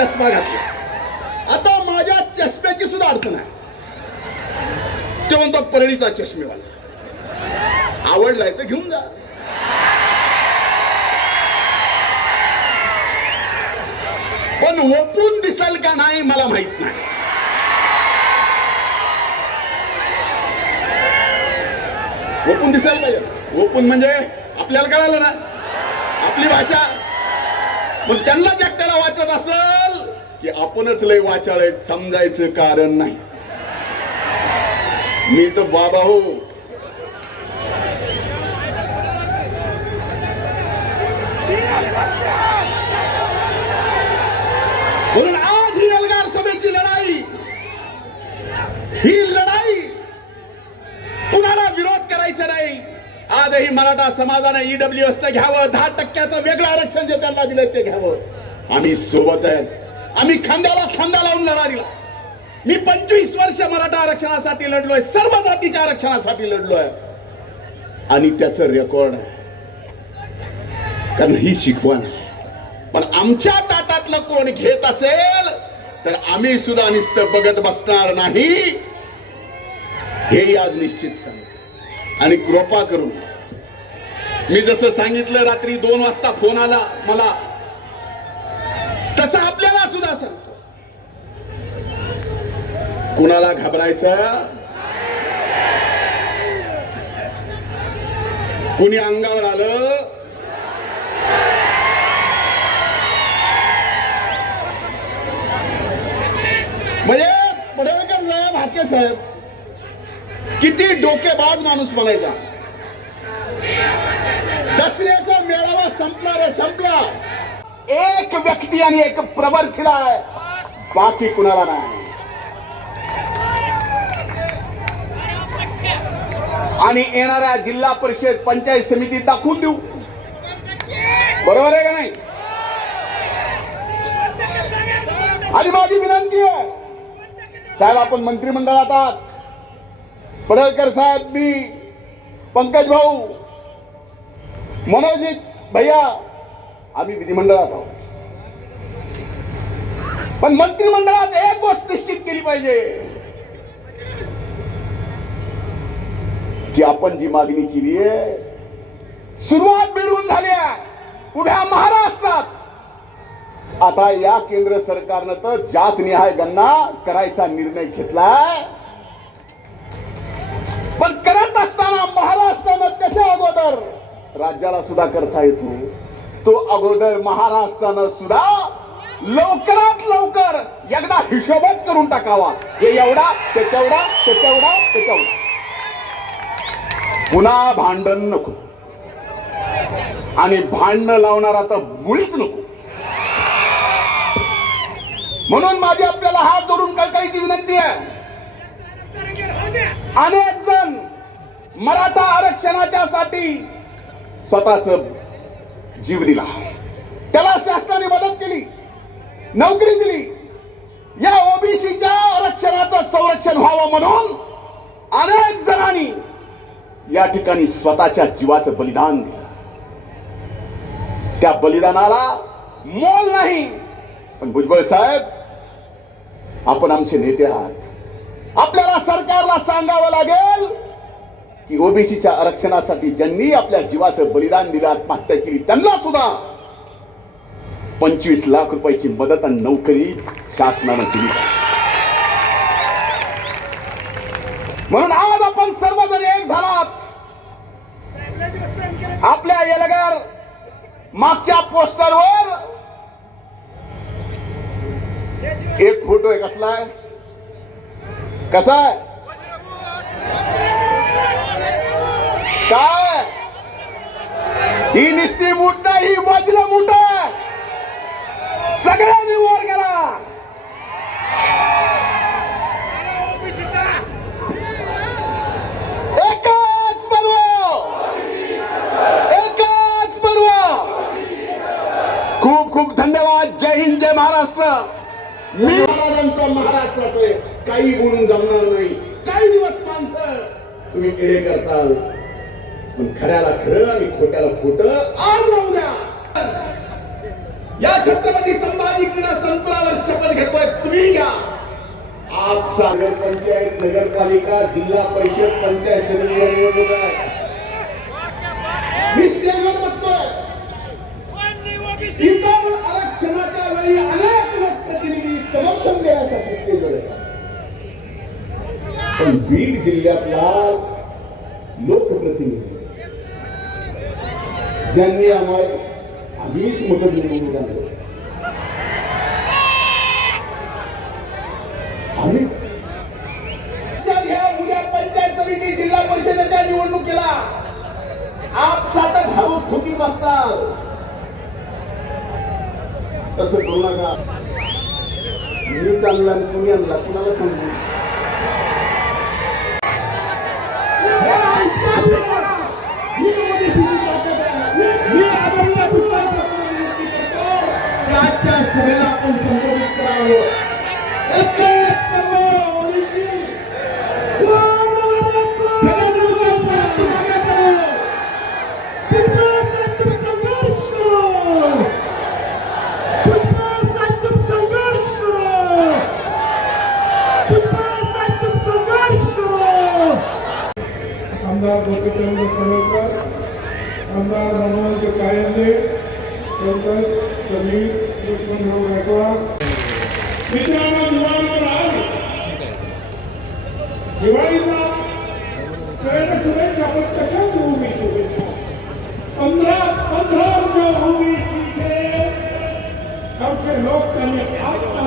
चष्मा घातला. आता माझ्या चष्म्याची सुद्धा अडचण आहे. तो म्हणतो परळीचा चष्मेवाला. आवडलाय तर घेऊन जा. पण ओपून दिसेल का नाही मला माहीत नाही. ओपून दिसायला पाहिजे. ओपून म्हणजे आपल्याला कळालं ना. आपली भाषा. मग त्यांना जगताला वाचत असेल की आपणच लय वाचाळ आहेत समजायचं कारण नाही. मी तर बाबा हो. म्हणून आज ही एल्गार सभेची लढाई ही लढाई कुणाला विरोध करायचा नाही? आजही मराठा समाजाने ईडब्ल्यू एस घ्यावं दहा टक्क्याचं वेगळं आरक्षण जे त्यांना दिलं ते घ्यावं. आम्ही सोबत आहेत. आम्ही खांद्याला खांदा लावून लढा दिला मी पंचवीस वर्ष मराठा आरक्षणासाठी लढलोय सर्व जातीच्या आरक्षणासाठी लढलोय. आणि त्याचं रेकॉर्ड आहे. कारण ही शिकवण आहे. पण आमच्या ताटातलं कोण घेत असेल तर आम्ही सुद्धा नुसतं बघत बसणार नाही. हेही आज निश्चित सांग आणि कृपा करून मी जसं सांगितलं रात्री दोन वाजता फोन आला मला. तसा आपल्याला सुद्धा सांगतो कुणाला घाबरायचं? कुणी अंगावर आलं? म्हणजे पडवेकर साहेब हाके साहेब किती डोकेबाज माणूस म्हणायचा दसऱ्याचा मेळावा संपला रे संपला. एक व्यक्ती आणि एक प्रवर्तीला आहे. बाकी कुणाला नाही. आणि येणाऱ्या जिल्हा परिषद पंचायत समितीत दाखवून देऊ. बरोबर आहे का नाही? आणि माझी विनंती आहे साहेब आपण मंत्रिमंडळात आहात. पडळकर साहेब मी पंकज भाऊ मनोजित भैया आम्ही विधिमंडळात आहोत. पण मंत्रिमंडळात एक गोष्ट निश्चित केली पाहिजे. जी आपण जी मागणी केली आहे सुरुवात मिळवून झाली आहे. उभ्या महाराष्ट्रात. आता या केंद्र सरकारनं तर जात निहाय गणना करायचा निर्णय घेतलाय. पण करत असताना महाराष्ट्रानं त्याच्या अगोदर राज्याला सुद्धा करता येतो तो अगोदर महाराष्ट्रानं सुद्धा लवकरात लवकर एकदा हिशोबच करून टाकावा. हे एवढा त्याच्यावडा त्याच्यावडा त्याच्यावडा पुन्हा भांडण नको. आणि भांडणं लावणार आता मुळीच नको. म्हणून माझी आपल्याला हात जोडून कळकळीची विनंती आहे. अनेक जण मराठा आरक्षणाच्या साठी स्वतःच जीव दिला. त्याला शासनाने मदत केली नोकरी दिली. या ओबीसीच्या आरक्षणाचं संरक्षण व्हावं म्हणून अनेक जणांनी या ठिकाणी स्वतःच्या जीवाचं बलिदान दिलं. त्या बलिदानाला मोल नाही. पण भुजबळ साहेब आपण आमचे नेते आहात. आपल्याला सरकारला सांगावं लागेल की ओबीसीच्या आरक्षणासाठी ज्यांनी आपल्या जीवाचं बलिदान दिलं आत्महत्या केली त्यांना सुद्धा पंचवीस लाख रुपयाची मदत आणि नोकरी शासनानं दिली म्हणून आज आपण सर्वजण एक झालात. आपल्या येलगार मागच्या पोस्टरवर एक फोटो आहे कसला आहे? कसा आहे? काय? ही निस्ती मुठ ही वज्र मुठ सगळ्यांनी वर गेला. महाराजांचा महाराष्ट्राचं. काही बोलून जमणार नाही. काही दिवस माणसं. तुम्ही एडे करताल. पण खऱ्याला खरं आणि खोट्याला खोट आज राहू द्या. या छत्रपती संभाजी क्रीडा संकुलावर शपथ घेतोय. तुम्ही घ्या. आज सागर पंचायत नगरपालिका जिल्हा परिषद पंचायत निवडणूक आहे. मी स्टेजवर बघतोय. आरक्षणाच्या वेळी अनेक देण्यासाठी पण बीड जिल्ह्यातला लोकप्रतिनिधी ज्यांनी आम्हाला आधीच मदत निवडून आणलं आम्ही उद्या पंचायत समिती जिल्हा परिषदेच्या निवडणुकीला आप सातत घालून फुटी बसतात तसं करू नका. मी चांगला आणि तुम्ही आणला? कुणाला सांगू? आमदार गोपीचंद्र आमदार मनोज कायंदे डॉक्टर समीर लक्ष्मणराव गायकवाड मित्रांनो दिवाळीवर आले दिवाळीला सगळ्यांना शुभेच्छा पण कशा देऊ मी शुभेच्छा पंधरा पंधरा रुपये होगी सीखे सबसे लोक त्यांनी आत्महत्या